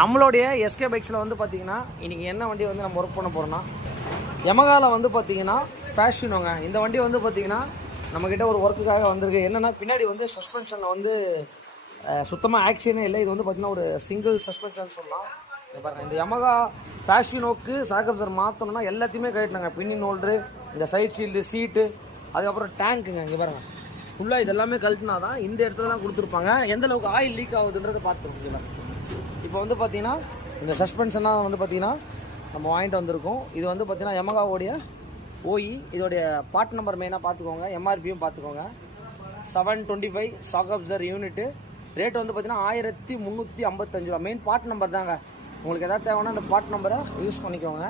நம்மளுடைய எஸ்கே பைக்ஸில் வந்து பார்த்தீங்கன்னா இன்றைக்கி என்ன வண்டி வந்து நம்ம ஒர்க் பண்ண போகிறோம்னா யமகாவில் வந்து பார்த்தீங்கன்னா ஃபேஷனுங்க. இந்த வண்டி வந்து பார்த்தீங்கன்னா நம்மக்கிட்ட ஒரு ஒர்க்குக்காக வந்திருக்கு. என்னென்னா பின்னாடி வந்து சஸ்பென்ஷனில் வந்து சுத்தமாக ஆக்ஷனே இல்லை. இது வந்து பார்த்திங்கன்னா ஒரு சிங்கிள் சஸ்பென்ஷன் சொல்லலாம். பாருங்கள், இந்த யமகா ஃபேஷனோக்கு சாக்கப்சர் மாற்றணும்னா எல்லாத்தையுமே கட்டினாங்க. பின்னின் ஹோல்டரு, இந்த சைட் ஷீல்டு, சீட்டு, அதுக்கப்புறம் டேங்க்குங்க. இங்கே பாருங்கள், ஃபுல்லாக இதெல்லாமே கழட்டினா தான் இந்த இடத்துல தான் கொடுத்துருப்பாங்க. எந்தளவுக்கு ஆயில் லீக் ஆகுதுன்றதை பார்த்துருக்கோம். இப்போ வந்து பார்த்தீங்கன்னா இந்த சஸ்பென்ஷனாக வந்து பார்த்தீங்கன்னா நம்ம வாங்கிட்டு வந்திருக்கோம். இது வந்து பார்த்தீங்கன்னா யமகாவோடைய ஓஇ. இதோடைய பார்ட் நம்பர் மெயினாக பார்த்துக்கோங்க, எம்ஆர்பியும் பார்த்துக்கோங்க. 725 ஷாக் அப்சர் யூனிட்டு. ரேட் வந்து பார்த்தீங்கன்னா 1355 ரூபா. மெயின் பார்ட் நம்பர் தாங்க. உங்களுக்கு எதாவது தேவைன்னா அந்த பார்ட் நம்பரை யூஸ் பண்ணிக்கோங்க.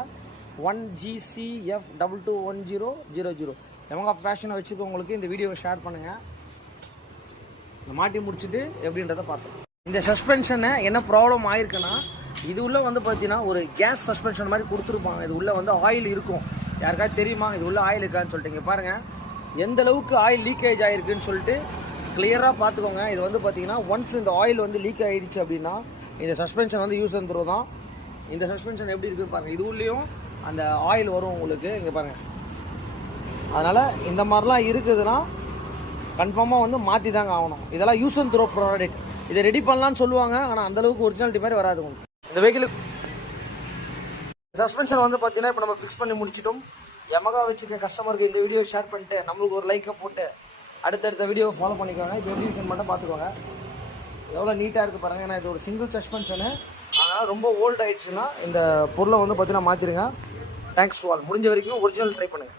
1GCF221000. யமகா ஃபேஷனை வச்சுக்கவங்களுக்கு இந்த வீடியோவை ஷேர் பண்ணுங்கள். மாட்டி முடிச்சுட்டு எப்படின்றத பார்த்தோம். இந்த சஸ்பென்ஷனை என்ன ப்ராப்ளம் ஆயிருக்குன்னா, இது உள்ள வந்து பார்த்தீங்கன்னா ஒரு கேஸ் சஸ்பென்ஷன் மாதிரி கொடுத்துருப்பாங்க. இது உள்ள வந்து ஆயில் இருக்கும். யாருக்காவது தெரியுமா இது உள்ள ஆயில் இருக்கான்னு சொல்லிட்டு? இங்கே பாருங்கள், எந்த அளவுக்கு ஆயில் லீக்கேஜ் ஆகிருக்குன்னு சொல்லிட்டு கிளியராக பார்த்துக்கோங்க. இது வந்து பார்த்தீங்கன்னா ஒன்ஸ் இந்த ஆயில் வந்து லீக் ஆகிடுச்சு அப்படின்னா இந்த சஸ்பென்ஷன் வந்து யூஸ் வந்துடும் தான். இந்த சஸ்பென்ஷன் எப்படி இருக்குன்னு பாருங்கள். இது உள்ளேயும் அந்த ஆயில் வரும் உங்களுக்கு. இங்கே பாருங்கள், அதனால் இந்த மாதிரிலாம் இருக்குதுன்னா கன்ஃபார்மாக வந்து மாற்றி தாங்க ஆகணும். இதெல்லாம் யூஸ் அண்ட் த்ரோ ப்ராடக்ட். இதை ரெடி பண்ணலான்னு சொல்லுவாங்க, ஆனால் அந்தளவுக்கு ஒரிஜினாலிட்டி மாதிரி வராது உங்களுக்கு. இந்த வெஹிக்கிளுக்கு சஸ்பென்ஷன் வந்து பார்த்தீங்கன்னா இப்போ நம்ம ஃபிக்ஸ் பண்ணி முடிச்சிட்டோம். யமகா வச்சுக்க கஸ்டமருக்கு இந்த வீடியோ ஷேர் பண்ணிட்டு நம்மளுக்கு ஒரு லைக்கை போட்டு அடுத்தடுத்த வீடியோவை ஃபாலோ பண்ணிக்கோங்க. இப்போ எப்படி இருக்குன்னு மட்டும் பார்த்துக்கோங்க. எவ்வளோ நீட்டாக இருக்குது பாருங்கள். ஏன்னா இது ஒரு சிங்கிள் சஸ்பென்ஷனு, அதனால் ரொம்ப ஓல்ட் ஆகிடுச்சுன்னா இந்த பொருளை வந்து பார்த்தீங்கன்னா மாற்றிடுங்க. Thanks to all. முடிஞ்ச வரைக்கும் ஒரிஜினல் ட்ரை பண்ணுங்கள்.